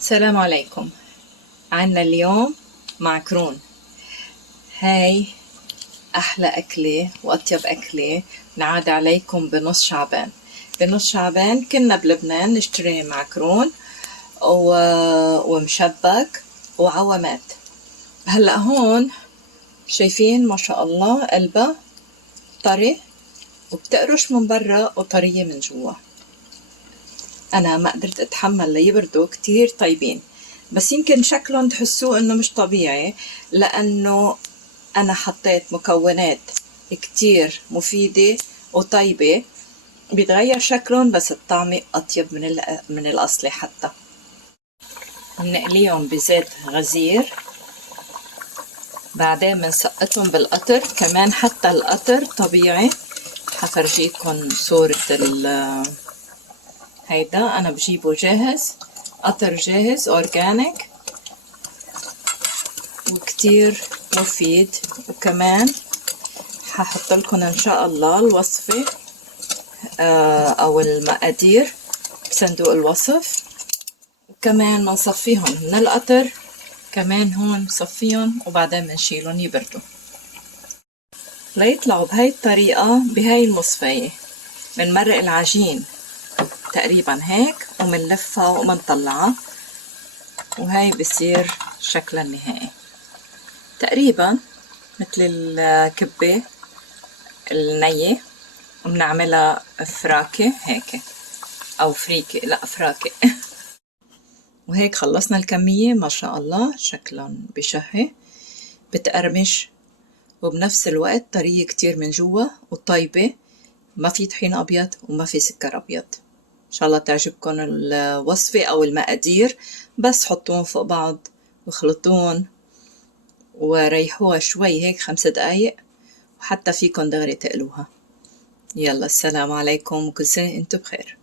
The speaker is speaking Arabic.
السلام عليكم. عنا اليوم معكرون. هاي أحلى أكلة وأطيب أكلة نعاد عليكم بنص شعبان. بنص شعبان كنا بلبنان نشتري معكرون ومشبك وعوامات. هلأ هون شايفين ما شاء الله قلبها طري وبتقرش من برا وطرية من جوا. أنا ما قدرت أتحمل ليبردوا، كتير طيبين، بس يمكن شكلهم تحسوه إنه مش طبيعي لأنه أنا حطيت مكونات كتير مفيدة وطيبة، بيتغير شكلهم بس الطعم أطيب من الأصلي. حتى بنقليهم بزيت غزير، بعدين بنسقطهم بالقطر كمان، حتى القطر طبيعي. حفرجيكم صورة هيدا أنا بجيبه جاهز، قطر جاهز أورجانيك وكتير مفيد. وكمان ححط لكم إن شاء الله الوصفة أو المقادير بصندوق الوصف. وكمان بنصفيهم من القطر كمان هون، بصفيهم وبعدين بنشيلهم يبردوا. ليطلعوا بهاي الطريقة بهاي المصفاية بنمرق العجين تقريبا هيك ومنلفها ومنطلعها، وهي بصير شكلها النهائي تقريبا مثل الكبة النية، وبنعملها فراكة هيك او فريكة، لا فراكة. وهيك خلصنا الكمية. ما شاء الله شكلهم بشهي، بتقرمش وبنفس الوقت طرية كتير من جوا وطيبة، ما في طحين ابيض وما في سكر ابيض. ان شاء الله تعجبكم الوصفة او المقادير، بس حطوهم فوق بعض وخلطوهم وريحوها شوي هيك 5 دقايق، وحتى فيكن دغري تقلوها. يلا السلام عليكم وكل سنة انتم بخير.